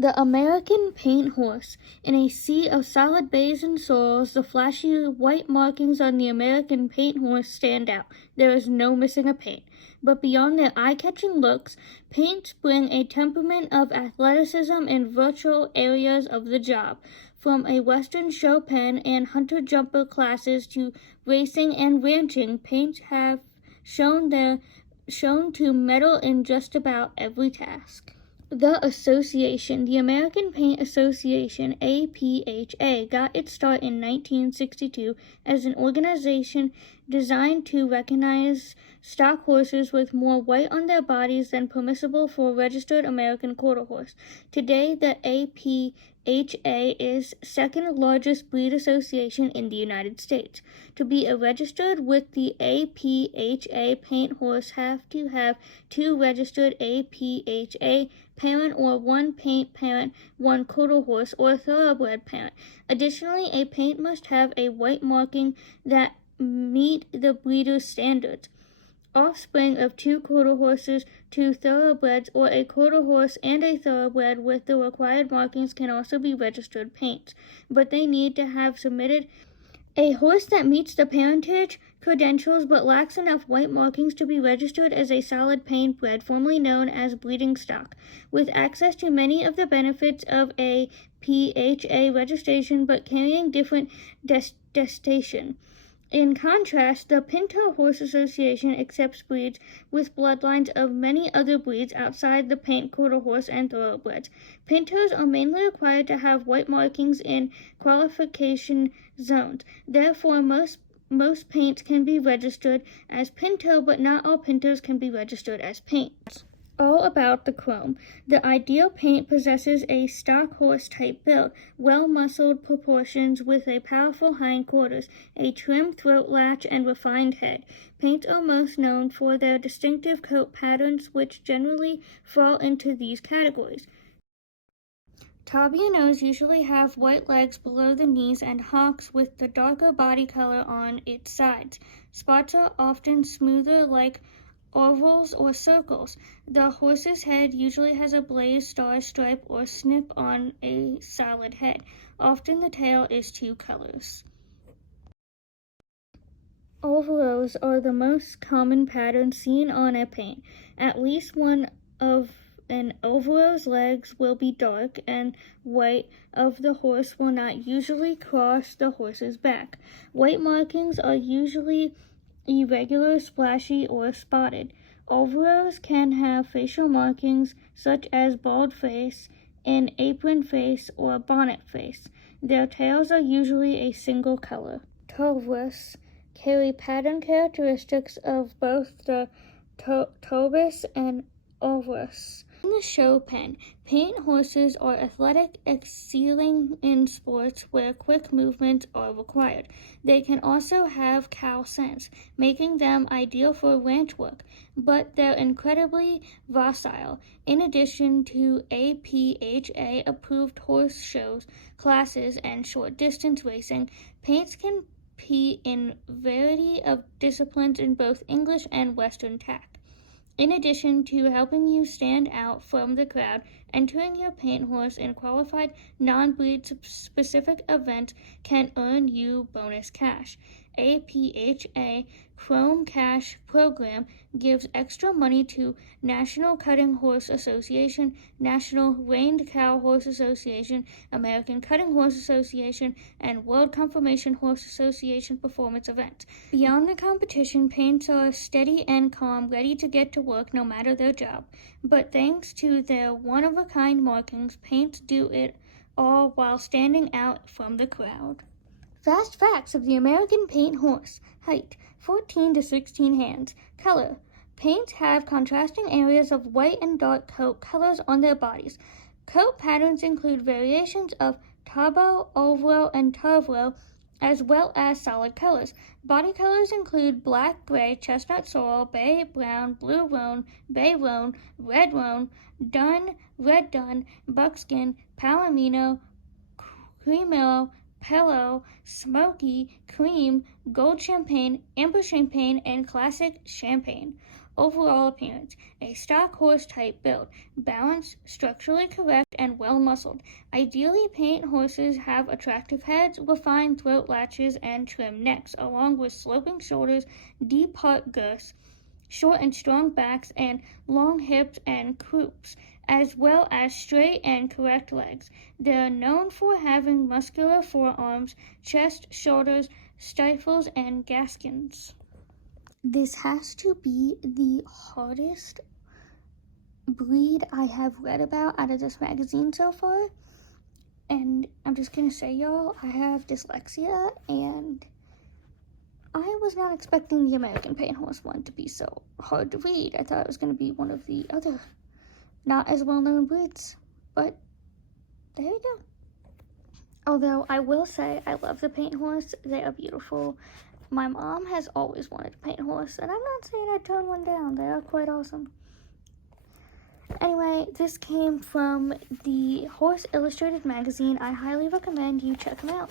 The American paint horse. In a sea of solid bays and soils, the flashy white markings on the American paint horse stand out. There is no missing a paint. But beyond their eye-catching looks, paints bring a temperament of athleticism in virtual areas of the job. From a Western show pen and hunter-jumper classes to racing and ranching, paints have shown to meddle in just about every task. The Association. The American Paint Association, APHA, got its start in 1962 as an organization designed to recognize stock horses with more white on their bodies than permissible for a registered American quarter horse. Today, the APHA is second largest breed association in the United States. To be registered with the APHA paint horse, have to have two registered APHA parent or one paint parent, one quarter horse or thoroughbred parent. Additionally, a paint must have a white marking that meet the breeder's standards. Offspring of two quarter horses, two thoroughbreds, or a quarter horse and a thoroughbred with the required markings can also be registered paints, but they need to have submitted a horse that meets the parentage credentials but lacks enough white markings to be registered as a solid paint bred, formerly known as breeding stock, with access to many of the benefits of a PHA registration but carrying different destination. In contrast, the Pinto Horse Association accepts breeds with bloodlines of many other breeds outside the paint quarter horse and thoroughbreds. Pintos are mainly required to have white markings in qualification zones. Therefore, most paints can be registered as Pinto, but not all Pintos can be registered as paints. All about the chrome. The ideal paint possesses a stock horse type build, well-muscled proportions with a powerful hindquarters, a trim throat latch, and refined head. Paints are most known for their distinctive coat patterns, which generally fall into these categories. Tabianos usually have white legs below the knees and hocks with the darker body color on its sides. Spots are often smoother, like ovals or circles. The horse's head usually has a blaze, star, stripe, or snip on a solid head. Often the tail is two colors. Overalls are the most common pattern seen on a paint. At least one of an overall's legs will be dark, and white of the horse will not usually cross the horse's back. White markings are usually irregular, splashy, or spotted. Overalls can have facial markings such as bald face, an apron face, or bonnet face. Their tails are usually a single color. Torbus carry pattern characteristics of both the Torbus and Ovis. In the show pen, paint horses are athletic, excelling in sports where quick movements are required. They can also have cow sense, making them ideal for ranch work, but they're incredibly docile. In addition to APHA-approved horse shows, classes, and short-distance racing, paints can compete in a variety of disciplines in both English and Western tack. In addition to helping you stand out from the crowd, entering your paint horse in qualified non-breed specific events can earn you bonus cash. APHA Chrome Cash program gives extra money to National Cutting Horse Association, National Reined Cow Horse Association, American Cutting Horse Association, and World Conformation Horse Association performance events. Beyond the competition, paints are steady and calm, ready to get to work no matter their job. But thanks to their one-of-a-kind markings, paints do it all while standing out from the crowd. Fast facts of the American paint horse. Height, 14 to 16 hands. Color. Paints have contrasting areas of white and dark coat colors on their bodies. Coat patterns include variations of Tabo, Ovro, and Tarvro, as well as solid colors. Body colors include black, gray, chestnut sorrel, bay, brown, blue roan, bay roan, red roan, dun, red dun, buckskin, palomino, creamero, Pillow, Smoky, Cream, Gold Champagne, Amber Champagne, and Classic Champagne. Overall appearance: a stock horse type build, balanced, structurally correct, and well muscled. Ideally, paint horses have attractive heads, refined throat latches, and trim necks, along with sloping shoulders, deep heart girths, short and strong backs, and long hips and croups, as well as straight and correct legs. They are known for having muscular forearms, chest, shoulders, stifles, and gaskins. This has to be the hardest breed I have read about out of this magazine so far. And I'm just gonna say, y'all, I have dyslexia, and I was not expecting the American Paint Horse one to be so hard to read. I thought it was gonna be one of the other not as well-known breeds, but there you go. Although I will say I love the paint horse. They are beautiful. My mom has always wanted a paint horse, and I'm not saying I'd turn one down. They are quite awesome. Anyway, this came from the Horse Illustrated magazine. I highly recommend you check them out.